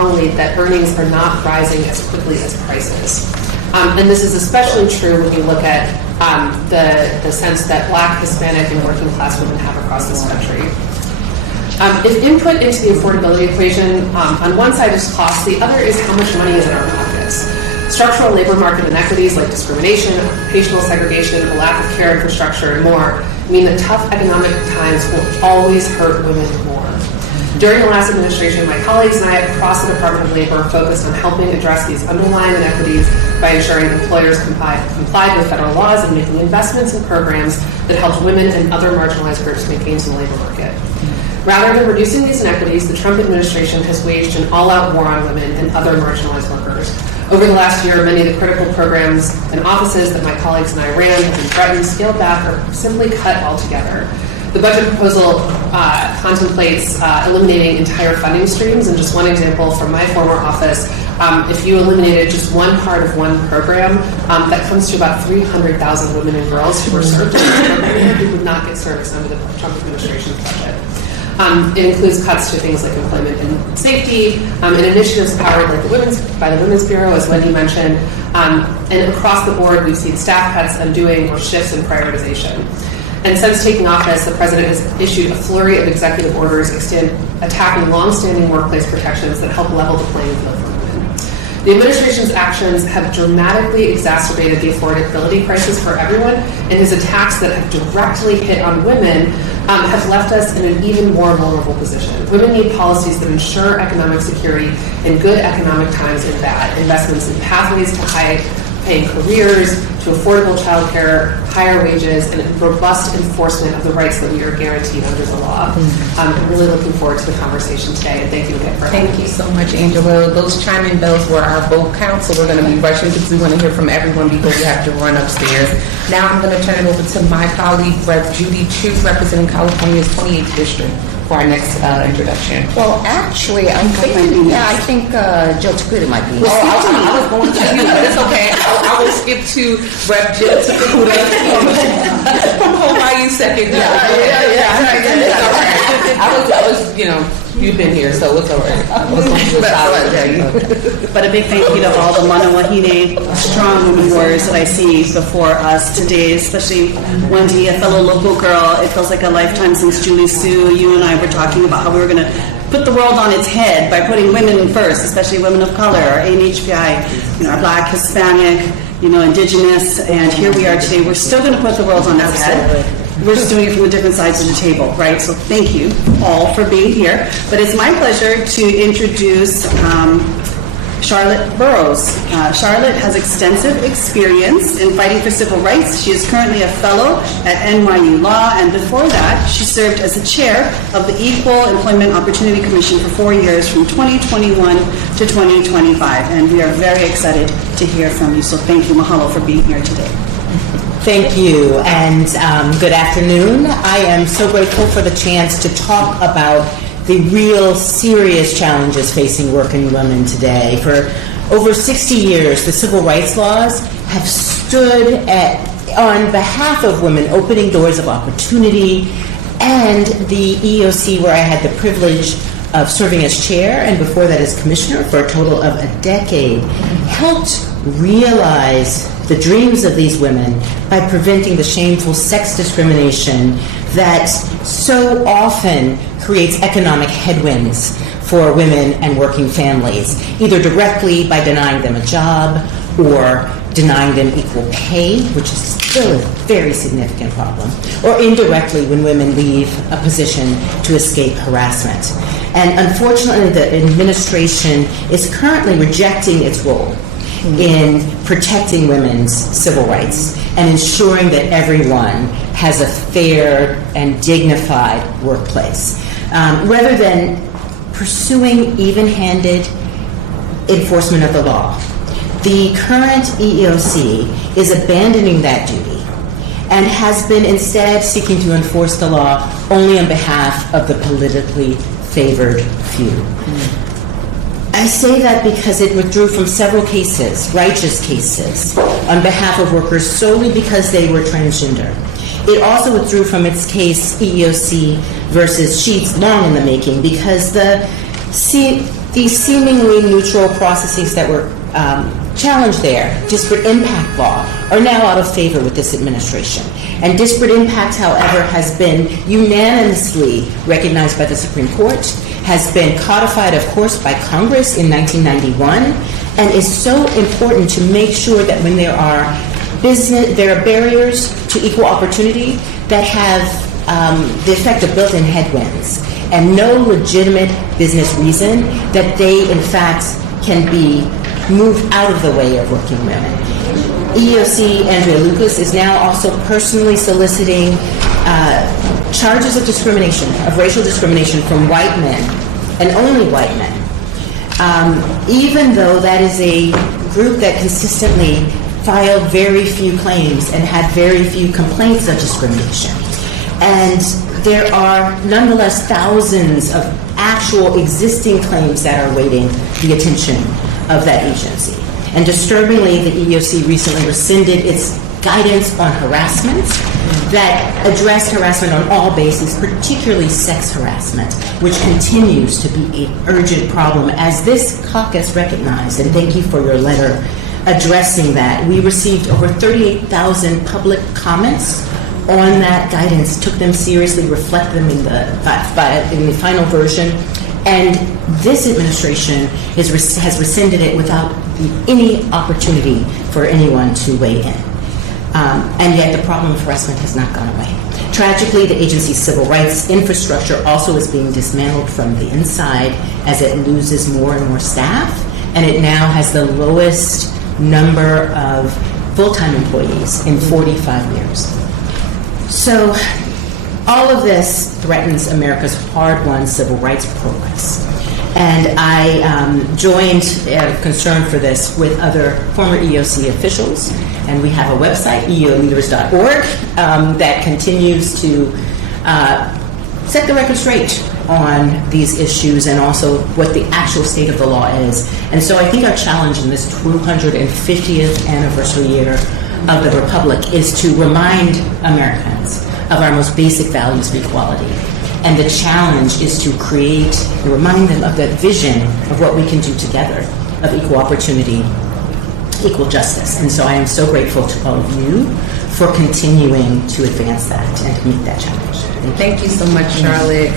strongly that earnings are not rising as quickly as prices. And this is especially true when you look at the sense that Black, Hispanic, and working class women have across this country. If input into the affordability equation, on one side is cost, the other is how much money is in our pockets. Structural labor market inequities like discrimination, occupational segregation, a lack of care infrastructure, and more mean that tough economic times will always hurt women more. During the last administration, my colleagues and I across the Department of Labor focused on helping address these underlying inequities by ensuring employers complied with federal laws and making investments in programs that helped women and other marginalized groups make gains in the labor market. Rather than reducing these inequities, the Trump administration has waged an all-out war on women and other marginalized workers. Over the last year, many of the critical programs and offices that my colleagues and I ran have been threatened, scaled back, or simply cut altogether. The budget proposal contemplates eliminating entire funding streams, and just one example from my former office, if you eliminated just one part of one program, that comes to about 300,000 women and girls who were served in the program who would not get service under the Trump administration's budget. It includes cuts to things like employment and safety, and initiatives powered like by the Women's Bureau, as Wendy mentioned. And across the board, we've seen staff cuts, undoing, or shifts in prioritization. And since taking office, the president has issued a flurry of executive orders attacking longstanding workplace protections that help level the playing field for women. The administration's actions have dramatically exacerbated the affordability crisis for everyone, and his attacks that have directly hit on women have left us in an even more vulnerable position. Women need policies that ensure economic security in good economic times and bad, investments in pathways to high-paying careers, to affordable childcare, higher wages, and robust enforcement of the rights that we are guaranteed under the law. I'm really looking forward to the conversation today, and thank you again for having me. Thank you so much, Angela. Those chiming bells were our vote count, so we're going to be rushing because we want to hear from everyone before we have to run upstairs. Now I'm going to turn it over to my colleague, Rep. Judy Chu, representing California's 28th District, for our next introduction. Well, actually, I think Joe Takuda might be. Well, I was going to you, but it's okay. I will skip to Rep. Joe Takuda from Hawaii second. I was, you've been here, so it's all right. I was going to do a solid. But a big thank you to all the Mana Wahine strong women warriors that I see before us today, especially Wendy, a fellow local girl. It feels like a lifetime since Julie Sue, you and I were talking about how we were going to put the world on its head by putting women first, especially women of color, our ANHPI, our Black, Hispanic, Indigenous, and here we are today. We're still going to put the world on its head. We're just doing it from the different sides of the table, right? So thank you all for being here. But it's my pleasure to introduce Charlotte Burrows. Charlotte has extensive experience in fighting for civil rights. She is currently a fellow at NYU Law, and before that, she served as the chair of the Equal Employment Opportunity Commission for 4 years, from 2021 to 2025. And we are very excited to hear from you. So thank you, mahalo, for being here today. Thank you, and good afternoon. I am so grateful for the chance to talk about the real serious challenges facing working women today. For over 60 years, the civil rights laws have stood on behalf of women, opening doors of opportunity, and the EEOC, where I had the privilege of serving as chair and before that as commissioner for a total of a decade, helped realize the dreams of these women by preventing the shameful sex discrimination that so often creates economic headwinds for women and working families, either directly by denying them a job or denying them equal pay, which is still a very significant problem, or indirectly when women leave a position to escape harassment. And unfortunately, the administration is currently rejecting its role in protecting women's civil rights and ensuring that everyone has a fair and dignified workplace. Rather than pursuing even-handed enforcement of the law, the current EEOC is abandoning that duty and has been instead seeking to enforce the law only on behalf of the politically favored few. I say that because it withdrew from several cases, righteous cases, on behalf of workers solely because they were transgender. It also withdrew from its case, EEOC versus Sheets, long in the making, because the these seemingly neutral processes that were challenged there, disparate impact law, are now out of favor with this administration. And disparate impact, however, has been unanimously recognized by the Supreme Court, has been codified, of course, by Congress in 1991, and is so important to make sure that when there are barriers to equal opportunity that have the effect of built-in headwinds and no legitimate business reason, that they, in fact, can be moved out of the way of working women. EEOC Andrea Lucas is now also personally soliciting charges of discrimination, of racial discrimination from white men, and only white men, even though that is a group that consistently filed very few claims and had very few complaints of discrimination. And there are nonetheless thousands of actual existing claims that are awaiting the attention of that agency. And disturbingly, the EEOC recently rescinded its guidance on harassment that addressed harassment on all bases, particularly sex harassment, which continues to be an urgent problem, as this caucus recognized, and thank you for your letter addressing that. We received over 38,000 public comments on that guidance, took them seriously, reflect them in the final version, and this administration has rescinded it without any opportunity for anyone to weigh in. And yet the problem of harassment has not gone away. Tragically, the agency's civil rights infrastructure also is being dismantled from the inside as it loses more and more staff, and it now has the lowest number of full-time employees in 45 years. So all of this threatens America's hard-won civil rights progress. And I joined out of concern for this with other former EEOC officials, and we have a website, eeoleaders.org, that continues to set the record straight on these issues and also what the actual state of the law is. And so I think our challenge in this 250th anniversary year of the Republic is to remind Americans of our most basic values of equality. And the challenge is to create and remind them of that vision of what we can do together of equal opportunity, equal justice. And so I am so grateful to all of you for continuing to advance that and to meet that challenge. Thank you so much, Charlotte.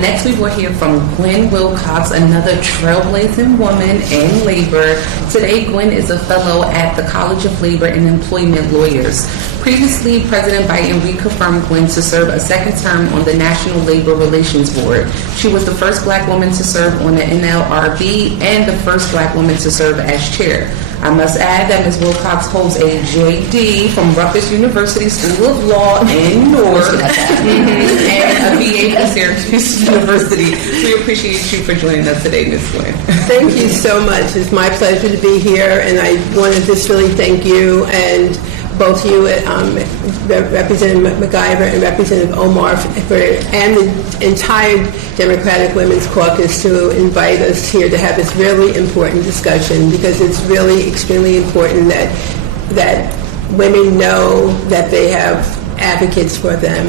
Next, we will hear from Gwen Wilcox, another trailblazing woman in labor. Today, Gwen is a fellow at the College of Labor and Employment Lawyers. Previously, President Biden reconfirmed Gwen to serve a second term on the National Labor Relations Board. She was the first Black woman to serve on the NLRB and the first Black woman to serve as chair. I must add that Ms. Wilcox holds a JD from Rutgers University School of Law in Newark and a BA from Syracuse University. We appreciate you for joining us today, Ms. Gwen. Thank you so much. It's my pleasure to be here, and I want to just really thank you and both you, Representative McIver and Representative Omar, and the entire Democratic Women's Caucus to invite us here to have this really important discussion, because it's really extremely important that women know that they have advocates for them,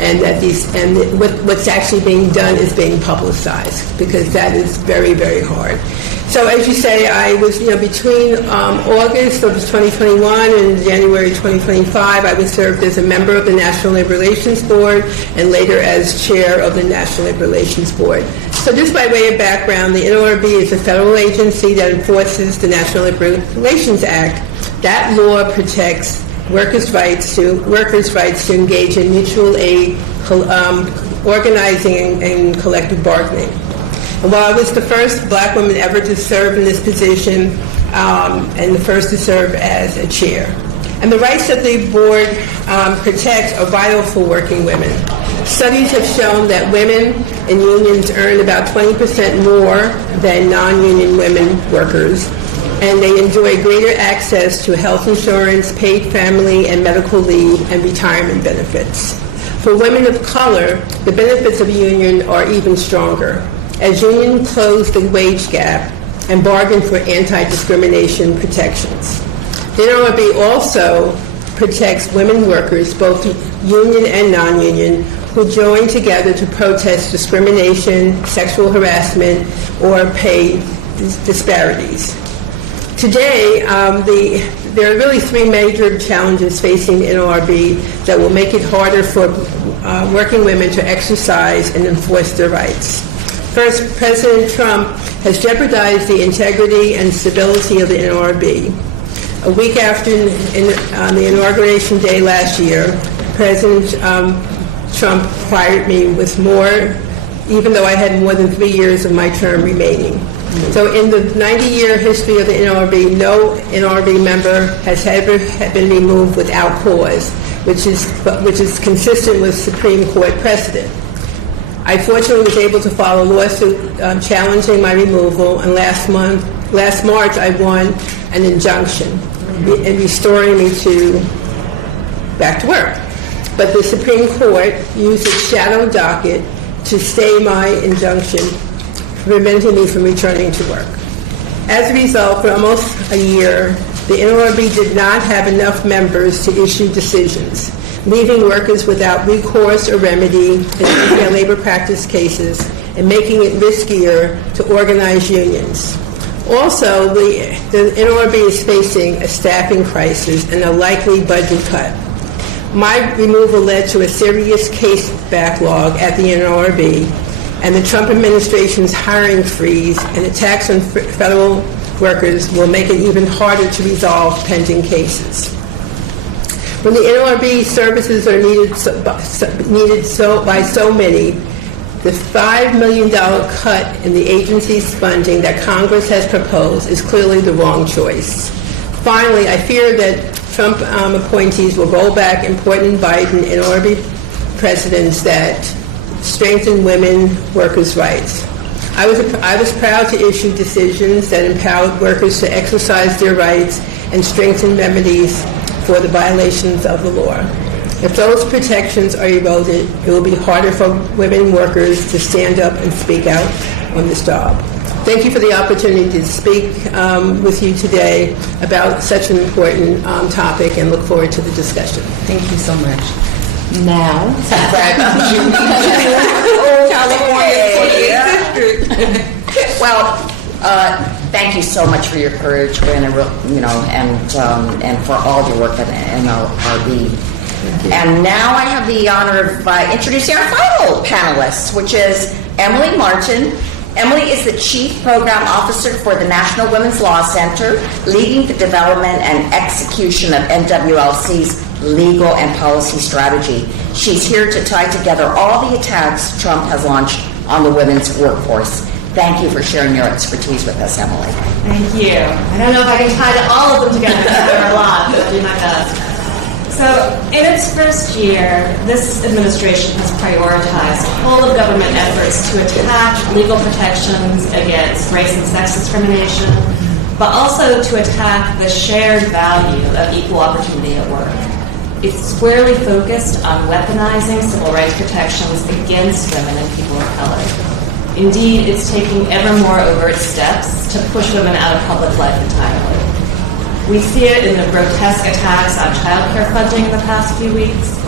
and that what's actually being done is being publicized, because that is very, very hard. So as you say, I was, between August of 2021 and January 2025, I was served as a member of the National Labor Relations Board and later as chair of the National Labor Relations Board. So just by way of background, the NLRB is a federal agency that enforces the National Labor Relations Act. That law protects workers' rights to engage in mutual aid, organizing, and collective bargaining. And while I was the first Black woman ever to serve in this position, and the first to serve as a chair. And the rights that the board protects are vital for working women. Studies have shown that women in unions earn about 20% more than non-union women workers, and they enjoy greater access to health insurance, paid family and medical leave, and retirement benefits. For women of color, the benefits of a union are even stronger, as unions close the wage gap and bargain for anti-discrimination protections. The NLRB also protects women workers, both union and non-union, who join together to protest discrimination, sexual harassment, or pay disparities. Today, there are really three major challenges facing the NLRB that will make it harder for working women to exercise and enforce their rights. First, President Trump has jeopardized the integrity and stability of the NLRB. A week after the inauguration day last year, President Trump fired me with more, even though I had more than 3 years of my term remaining. So in the 90-year history of the NLRB, no NLRB member has ever been removed without cause, which is consistent with Supreme Court precedent. I fortunately was able to file a lawsuit challenging my removal, and last March I won an injunction and restoring me back to work. But the Supreme Court used its shadow docket to stay my injunction, preventing me from returning to work. As a result, for almost a year, the NLRB did not have enough members to issue decisions, leaving workers without recourse or remedy in their labor practice cases and making it riskier to organize unions. Also, the NLRB is facing a staffing crisis and a likely budget cut. My removal led to a serious case backlog at the NLRB, and the Trump administration's hiring freeze and attacks on federal workers will make it even harder to resolve pending cases. When the NLRB services are needed by so many, the $5 million cut in the agency's funding that Congress has proposed is clearly the wrong choice. Finally, I fear that Trump appointees will roll back important Biden NLRB precedents that strengthen women workers' rights. I was proud to issue decisions that empowered workers to exercise their rights and strengthen remedies for the violations of the law. If those protections are eroded, it will be harder for women workers to stand up and speak out on this job. Thank you for the opportunity to speak with you today about such an important topic, and look forward to the discussion. Thank you so much. Now, California. Well, thank you so much for your courage, and for all your work at NLRB. And now I have the honor of introducing our final panelist, which is Emily Martin. Emily is the Chief Program Officer for the National Women's Law Center, leading the development and execution of NWLC's legal and policy strategy. She's here to tie together all the attacks Trump has launched on the women's workforce. Thank you for sharing your expertise with us, Emily. Thank you. I don't know if I can tie all of them together because there are a lot, but I'll do my best. So, in its first year, this administration has prioritized whole of government efforts to attack legal protections against race and sex discrimination, but also to attack the shared value of equal opportunity at work. It's squarely focused on weaponizing civil rights protections against women and people of color. Indeed, it's taking ever more overt steps to push women out of public life entirely. We see it in the grotesque attacks on child care funding in the past few weeks,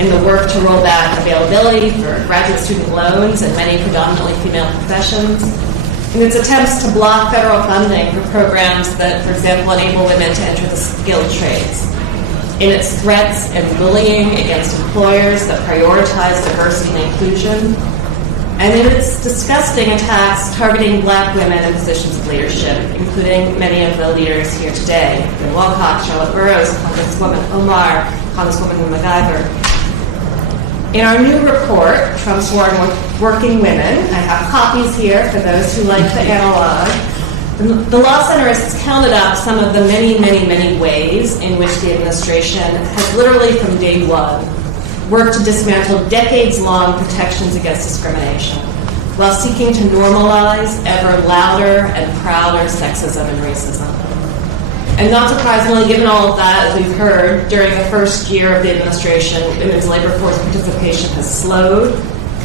in the work to roll back availability for graduate student loans in many predominantly female professions, in its attempts to block federal funding for programs that, for example, enable women to enter the skilled trades, in its threats and bullying against employers that prioritize diversity and inclusion, and in its disgusting attacks targeting Black women in positions of leadership, including many of the leaders here today, Bill Walcott, Charlotte Burrows, Congresswoman Omar, Congresswoman McIver. In our new report, Trump's War on Working Women, I have copies here for those who like the analog. The Law Center has counted up some of the many, many, many ways in which the administration has literally from day one worked to dismantle decades-long protections against discrimination while seeking to normalize ever louder and prouder sexism and racism. And not surprisingly, given all of that, as we've heard, during the first year of the administration, women's labor force participation has slowed.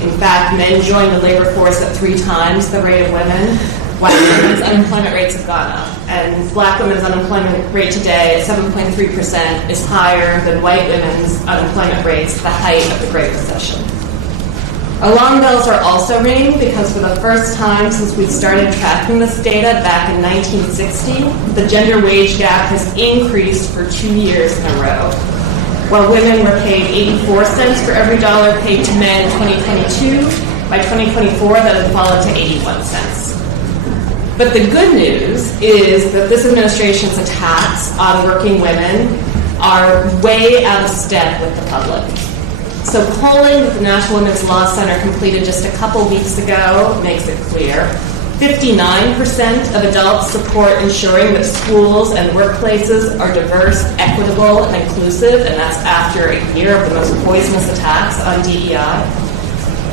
In fact, men joined the labor force at 3 times the rate of women. White women's unemployment rates have gone up, and Black women's unemployment rate today at 7.3% is higher than white women's unemployment rates at the height of the Great Recession. Alarm bells are also ringing because for the first time since we started tracking this data back in 1960, the gender wage gap has increased for 2 years in a row. While women were paid 84 cents for every dollar paid to men in 2022, by 2024 that had fallen to 81 cents. But the good news is that this administration's attacks on working women are way out of step with the public. So polling that the National Women's Law Center completed just a couple weeks ago makes it clear. 59% of adults support ensuring that schools and workplaces are diverse, equitable, and inclusive, and that's after a year of the most poisonous attacks on DEI.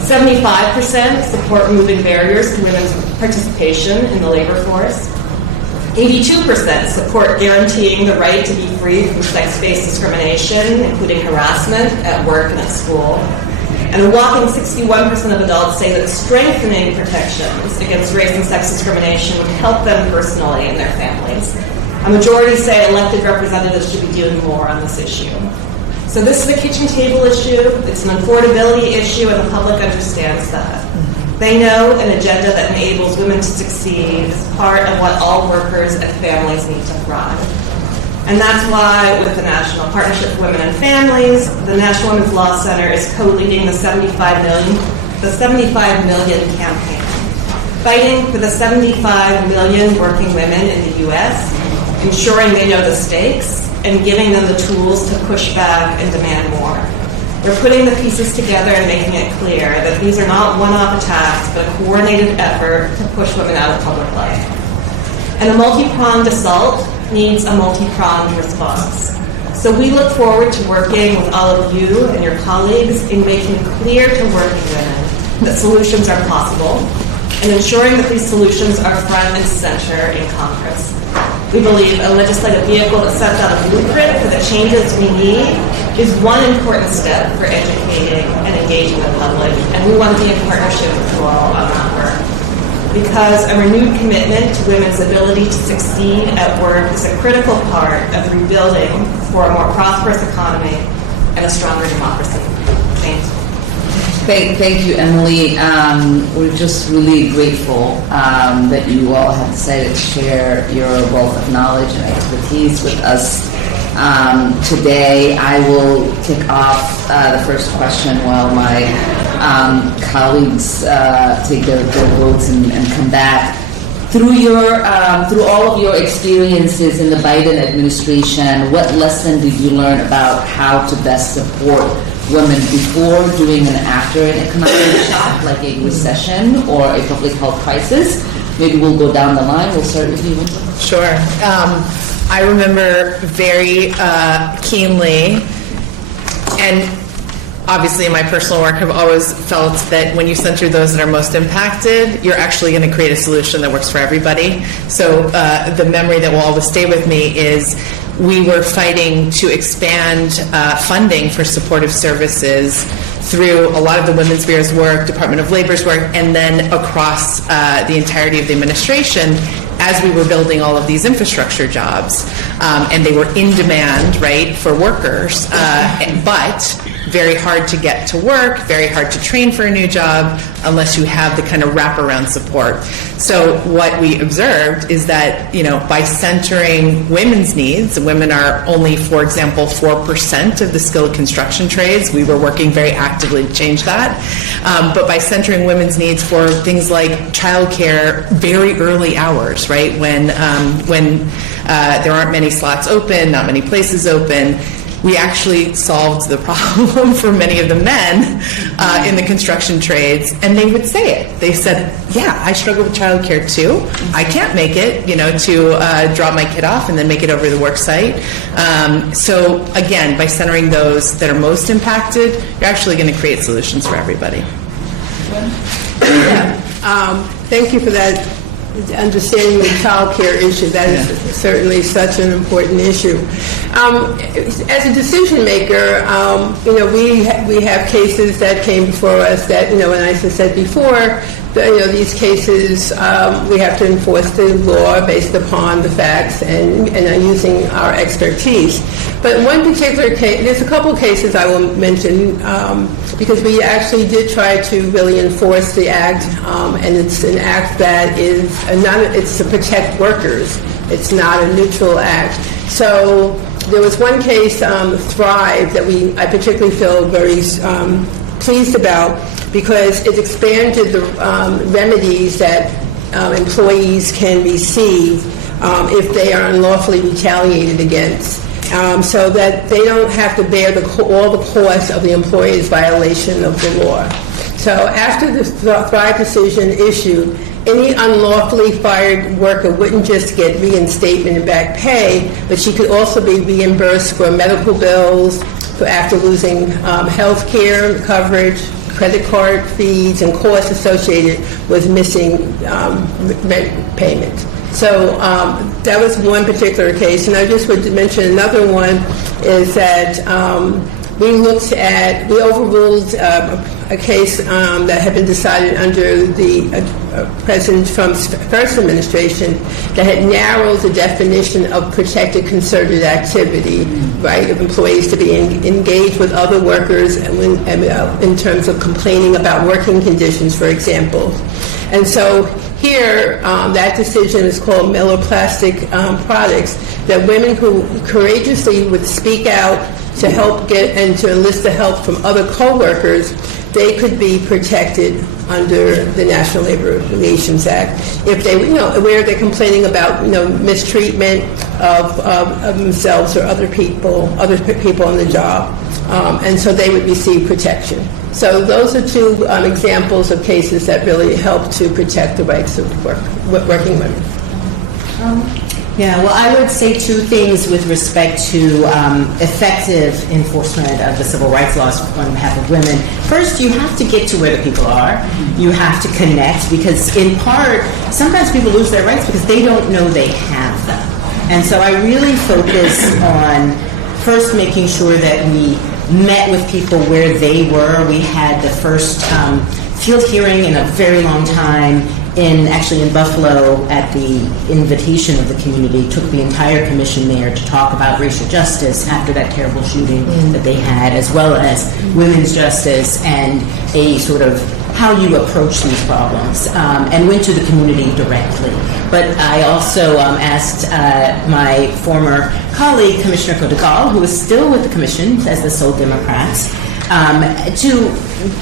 75% support moving barriers to women's participation in the labor force. 82% support guaranteeing the right to be free from sex-based discrimination, including harassment at work and at school. And a whopping 61% of adults say that strengthening protections against race and sex discrimination would help them personally and their families. A majority say elected representatives should be doing more on this issue. So this is a kitchen table issue, it's an affordability issue, and the public understands that. They know an agenda that enables women to succeed is part of what all workers and families need to thrive. And that's why, with the National Partnership for Women and Families, the National Women's Law Center is co-leading the 75 million campaign, fighting for the 75 million working women in the U.S., ensuring they know the stakes, and giving them the tools to push back and demand more. We're putting the pieces together and making it clear that these are not one-off attacks, but a coordinated effort to push women out of public life. And a multi-pronged assault needs a multi-pronged response. So we look forward to working with all of you and your colleagues in making clear to working women that solutions are possible and ensuring that these solutions are front and center in Congress. We believe a legislative vehicle that sets out a blueprint for the changes we need is one important step for educating and engaging the public, and we want to be in partnership with you all on that work. Because a renewed commitment to women's ability to succeed at work is a critical part of rebuilding for a more prosperous economy and a stronger democracy. Thanks. Thank you, Emily. We're just really grateful that you all have decided to share your wealth of knowledge and expertise with us today. I will kick off the first question while my colleagues take their votes and come back. Through all of your experiences in the Biden administration, what lesson did you learn about how to best support women before, during, and after an economic shock like a recession or a public health crisis? Maybe we'll go down the line. We'll start with you. Sure. I remember very keenly, and obviously in my personal work, I've always felt that when you center those that are most impacted, you're actually going to create a solution that works for everybody. So the memory that will always stay with me is we were fighting to expand funding for supportive services through a lot of the Women's Bureau's work, Department of Labor's work, and then across the entirety of the administration as we were building all of these infrastructure jobs. And they were in demand, right, for workers, but very hard to get to work, very hard to train for a new job unless you have the kind of wraparound support. So what we observed is that, by centering women's needs, women are only, for example, 4% of the skilled construction trades. We were working very actively to change that. But by centering women's needs for things like childcare, very early hours, right, when there aren't many slots open, not many places open, we actually solved the problem for many of the men in the construction trades, and they would say it. They said, yeah, I struggle with childcare too. I can't make it, to drop my kid off and then make it over to the work site. So again, by centering those that are most impacted, you're actually going to create solutions for everybody. Yeah. Thank you for that understanding the child care issue. That is certainly such an important issue. As a decision maker, we have cases that came before us that, and as I said before, these cases, we have to enforce the law based upon the facts and using our expertise. But in one particular case, there's a couple cases I will mention because we actually did try to really enforce the act, and it's an act that is it's to protect workers. It's not a neutral act. So there was one case, Thrive, that I particularly feel very pleased about because it expanded the remedies that employees can receive if they are unlawfully retaliated against. So that they don't have to bear all the costs of the employer's violation of the law. So after the Thrive decision issued, any unlawfully fired worker wouldn't just get reinstatement and back pay, but she could also be reimbursed for medical bills, for after losing health care coverage, credit card fees, and costs associated with missing rent payment. So that was one particular case. And I just would mention another one is that we overruled a case that had been decided under the President Trump's first administration that had narrowed the definition of protected concerted activity, right, of employees to be engaged with other workers in terms of complaining about working conditions, for example. And so here, that decision is called Miller Plastic Products, that women who courageously would speak out to help get and to enlist the help from other co-workers, they could be protected under the National Labor Relations Act if they, where they're complaining about, mistreatment of themselves or other people on the job, and so they would receive protection. So those are two examples of cases that really help to protect the rights of working women. Yeah, well, I would say two things with respect to effective enforcement of the civil rights laws on behalf of women. First, you have to get to where the people are. You have to connect because, in part, sometimes people lose their rights because they don't know they have them. And so I really focus on first making sure that we met with people where they were. We had the first field hearing in a very long time in Buffalo at the invitation of the community, took the entire commission there to talk about racial justice after that terrible shooting that they had, as well as women's justice and a sort of how you approach these problems, and went to the community directly. But I also asked my former colleague, Commissioner Caucus, who is still with the commission as the sole Democrats, to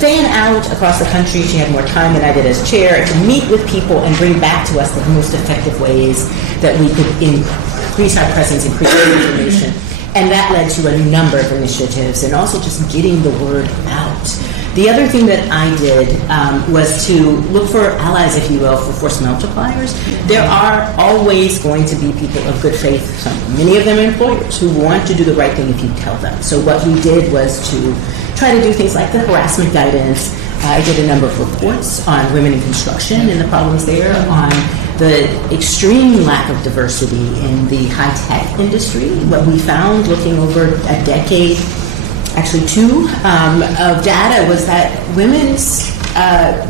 fan out across the country. She had more time than I did as chair to meet with people and bring back to us the most effective ways that we could increase our presence, increase our information. And that led to a number of initiatives and also just getting the word out. The other thing that I did was to look for allies, if you will, for force multipliers. There are always going to be people of good faith, many of them employers, who want to do the right thing if you tell them. So what we did was to try to do things like the harassment guidance. I did a number of reports on women in construction and the problems there, on the extreme lack of diversity in the high-tech industry. What we found looking over a decade, actually two, of data was that women's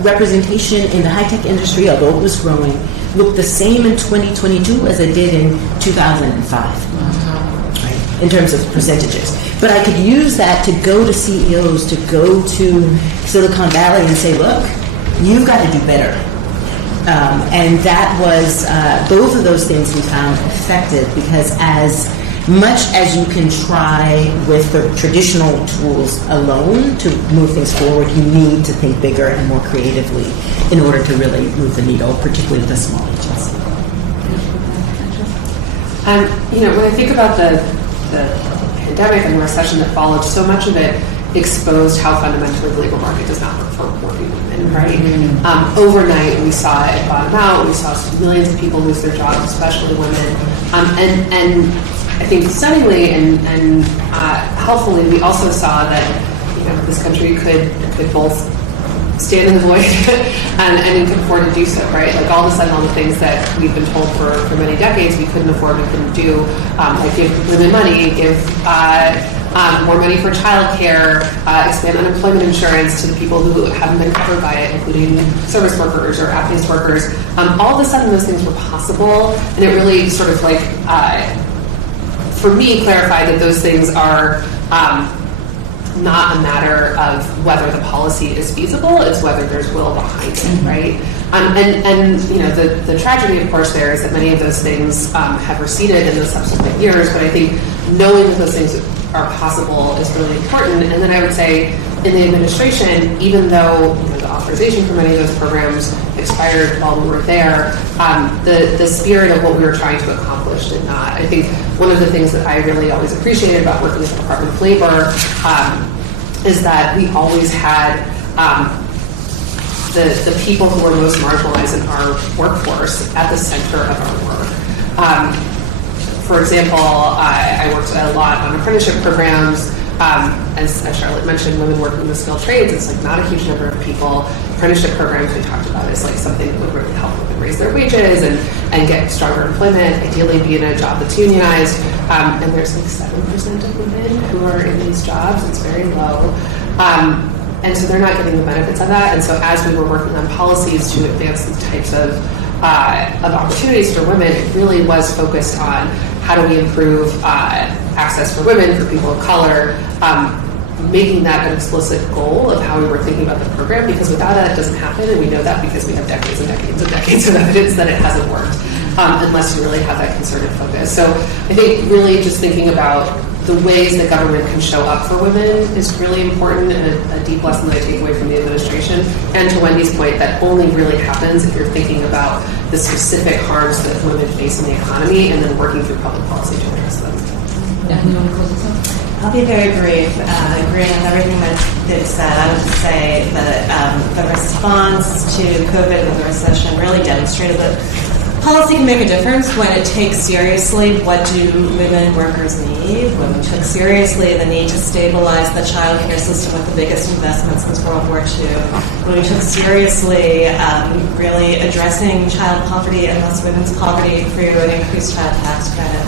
representation in the high-tech industry, although it was growing, looked the same in 2022 as it did in 2005. In terms of percentages. But I could use that to go to CEOs, to go to Silicon Valley and say, look, you've got to do better. And that was, both of those things we found effective because as much as you can try with the traditional tools alone to move things forward, you need to think bigger and more creatively in order to really move the needle, particularly with a small agency. When I think about the pandemic and the recession that followed, so much of it exposed how fundamentally the labor market does not work for working women, right? Overnight, we saw it bottom out. We saw millions of people lose their jobs, especially women. And I think stunningly and helpfully, we also saw that this country could both stand in the void and could afford to do so, right? Like all of a sudden, all the things that we've been told for many decades we couldn't afford, we couldn't do, like give women money, give more money for childcare, expand unemployment insurance to the people who haven't been covered by it, including service workers or at-risk workers. All of a sudden, those things were possible, and it really sort of like, for me, clarified that those things are not a matter of whether the policy is feasible, it's whether there's will behind it, right? And you know, the tragedy, of course, there is that many of those things have receded in the subsequent years, but I think knowing that those things are possible is really important. And then I would say in the administration, even though the authorization for many of those programs expired while we were there, the spirit of what we were trying to accomplish did not. I think one of the things that I really always appreciated about working with the Department of Labor is that we always had the people who were most marginalized in our workforce at the center of our work. For example, I worked a lot on apprenticeship programs. As Charlotte mentioned, women working in the skilled trades, it's like not a huge number of people. Apprenticeship programs we talked about is like something that would really help women raise their wages and get stronger employment, ideally be in a job that's unionized. And there's like 7% of women who are in these jobs. It's very low. And so they're not getting the benefits of that. And so as we were working on policies to advance these types of opportunities for women, it really was focused on how do we improve access for women, for people of color, making that an explicit goal of how we were thinking about the program, because without that it doesn't happen, and we know that because we have decades and decades and decades of evidence that it hasn't worked unless you really have that concerted focus. So I think really just thinking about the ways that government can show up for women is really important, and a deep lesson that I take away from the administration. And to Wendy's point, that only really happens if you're thinking about the specific harms that women face in the economy and then working through public policy to address them. I'll be very brief, agreeing with everything that's been said. I would just say that the response to COVID and the recession really demonstrated that policy can make a difference when it takes seriously what do women workers need, when we took seriously the need to stabilize the child care system with the biggest investment since World War II, when we took seriously really addressing child poverty and thus women's poverty through an increased child tax credit.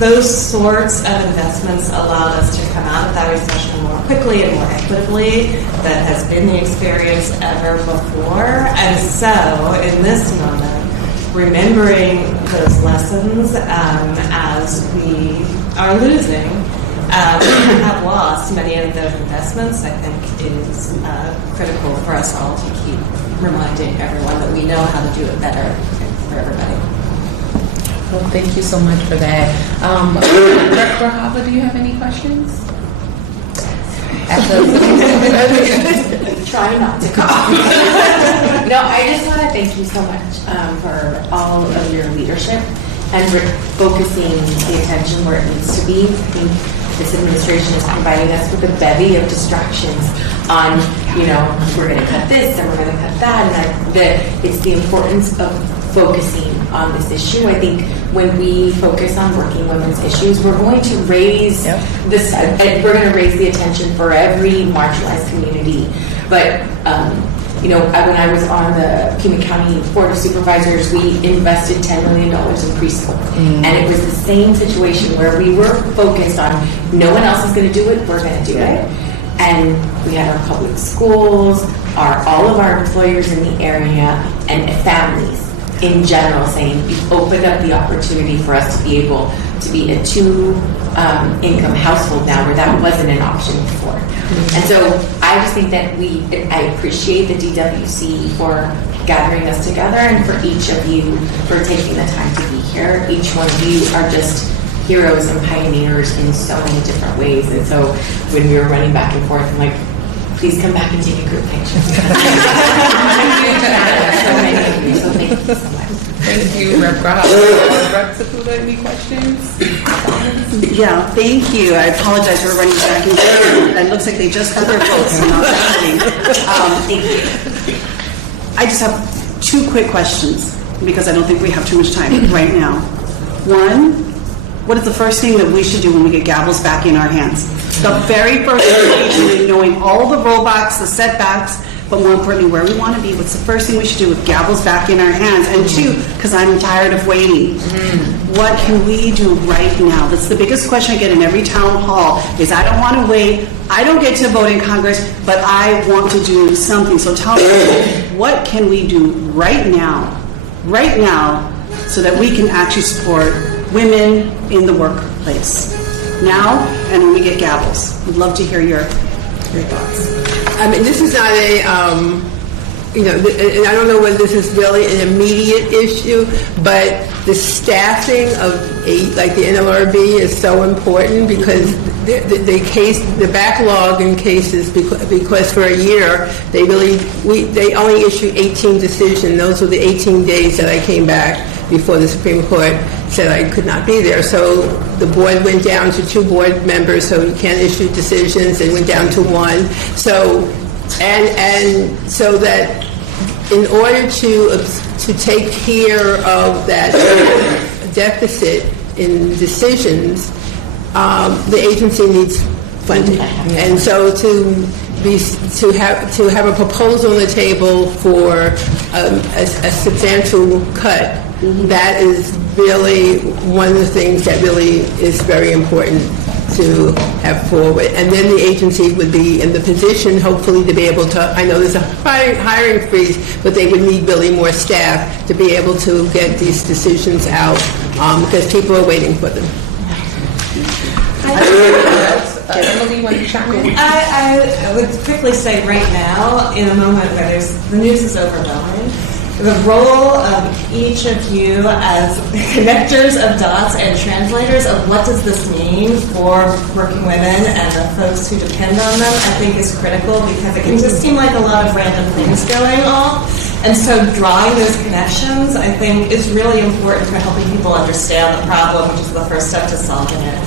Those sorts of investments allowed us to come out of that recession more quickly and more equitably than has been the experience ever before. And so, in this moment, remembering those lessons as we are losing, have lost many of those investments, I think is critical for us all to keep reminding everyone that we know how to do it better for everybody. Well, thank you so much for that. Dr. Hava, do you have any questions? Try not to cough. No, I just want to thank you so much for all of your leadership and for focusing the attention where it needs to be. I think this administration is providing us with a bevy of distractions on, we're going to cut this and we're going to cut that, and it's the importance of focusing on this issue. I think when we focus on working women's issues, we're going to raise we're going to raise the attention for every marginalized community. But when I was on the Pima County Board of Supervisors, we invested $10 million in preschool, and it was the same situation where we were focused on no one else is going to do it, we're going to do it. And we had our public schools, all of our employers in the area, and families in general saying, you've opened up the opportunity for us to be able to be a two-income household now where that wasn't an option before. And so I just think that I appreciate the DWC for gathering us together, and for each of you for taking the time to be here. Each one of you are just heroes and pioneers in so many different ways. And so when we were running back and forth, I'm like, please come back and take a group picture. So many of you, so thank you so much. Thank you, Rep. Rep. Saputo, any questions? Yeah, thank you. I apologize for running back and forth. It looks like they just got their votes. So not Thank you. I just have two quick questions because I don't think we have too much time right now. One, what is the first thing that we should do when we get gavels back in our hands? The very first thing, knowing all the rollbacks, the setbacks, but more importantly, where we want to be. What's the first thing we should do with gavels back in our hands? And two, because I'm tired of waiting. What can we do right now? That's the biggest question I get in every town hall is I don't want to wait. I don't get to vote in Congress, but I want to do something. So tell me, what can we do right now, so that we can actually support women in the workplace? Now and when we get gavels. We'd love to hear your thoughts. I mean, this is not a, and I don't know whether this is really an immediate issue, but the staffing of like the NLRB is so important because the backlog in cases, because for a year they only issued 18 decisions. Those were the 18 days that I came back before the Supreme Court said I could not be there. So the board went down to 2 board members, so you can't issue decisions. It went down to 1. So and so that in order to take care of that deficit in decisions, the agency needs funding, and so to have a proposal on the table for a substantial cut, that is really one of the things that really is very important to have forward. And then the agency would be in the position, hopefully, to be able to, I know there's a hiring freeze, but they would need really more staff to be able to get these decisions out because people are waiting for them. Emily, want to chime in? I would quickly say right now, in a moment where the news is overwhelming, the role of each of you as connectors of dots and translators of what does this mean for working women and the folks who depend on them, I think is critical because it can just seem like a lot of random things going on. And so drawing those connections, I think, is really important for helping people understand the problem, which is the first step to solving it.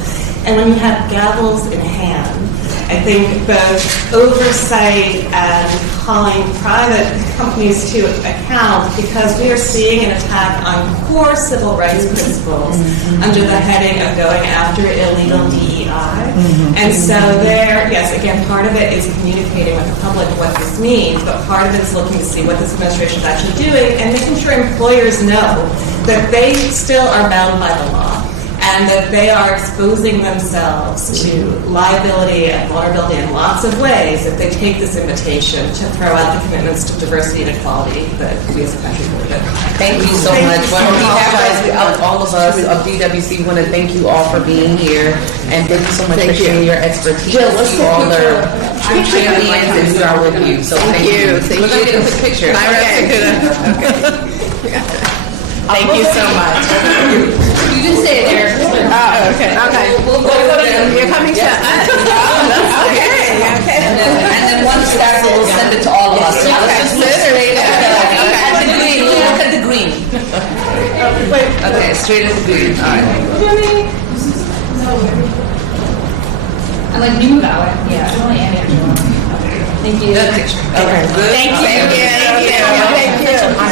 And when you have gavels in hand, I think both oversight and calling private companies to account, because we are seeing an attack on core civil rights principles under the heading of going after illegal DEI. And so there, yes, again, part of it is communicating with the public what this means, but part of it is looking to see what this administration is actually doing and making sure employers know that they still are bound by the law, and that they are exposing themselves to liability and vulnerability in lots of ways if they take this invitation to throw out the commitments to diversity and equality that we as a country believe in. Thank you so much. On behalf of all of us of DWC, we want to thank you all for being here, and thank you so much for sharing your expertise. Jill, let's you all are champions, and we are with you. So thank you. We're going to get a quick picture. Thank you so much. You didn't say it there. Oh, okay. We'll go over there. You're coming to us. And then one stack will send it to all of us. So let's just look straight at the green. Look at the green. Okay, straight at the green. All right. And like you move that way. Yeah. Thank you. Good picture. Okay. Good. Thank you. Thank you so much.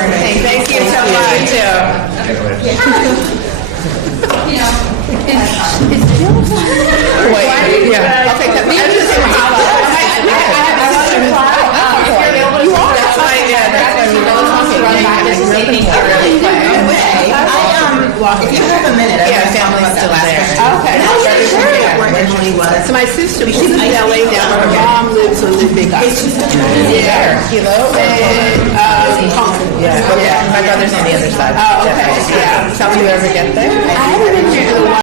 If you have a minute, Yeah, family's still there. Okay. Where Emily was. So my sister, she's in LA now. Her mom lives on the Big Island. Yeah, my brother's on the other side. Oh, okay. Yeah. Did you ever get there? I haven't been to the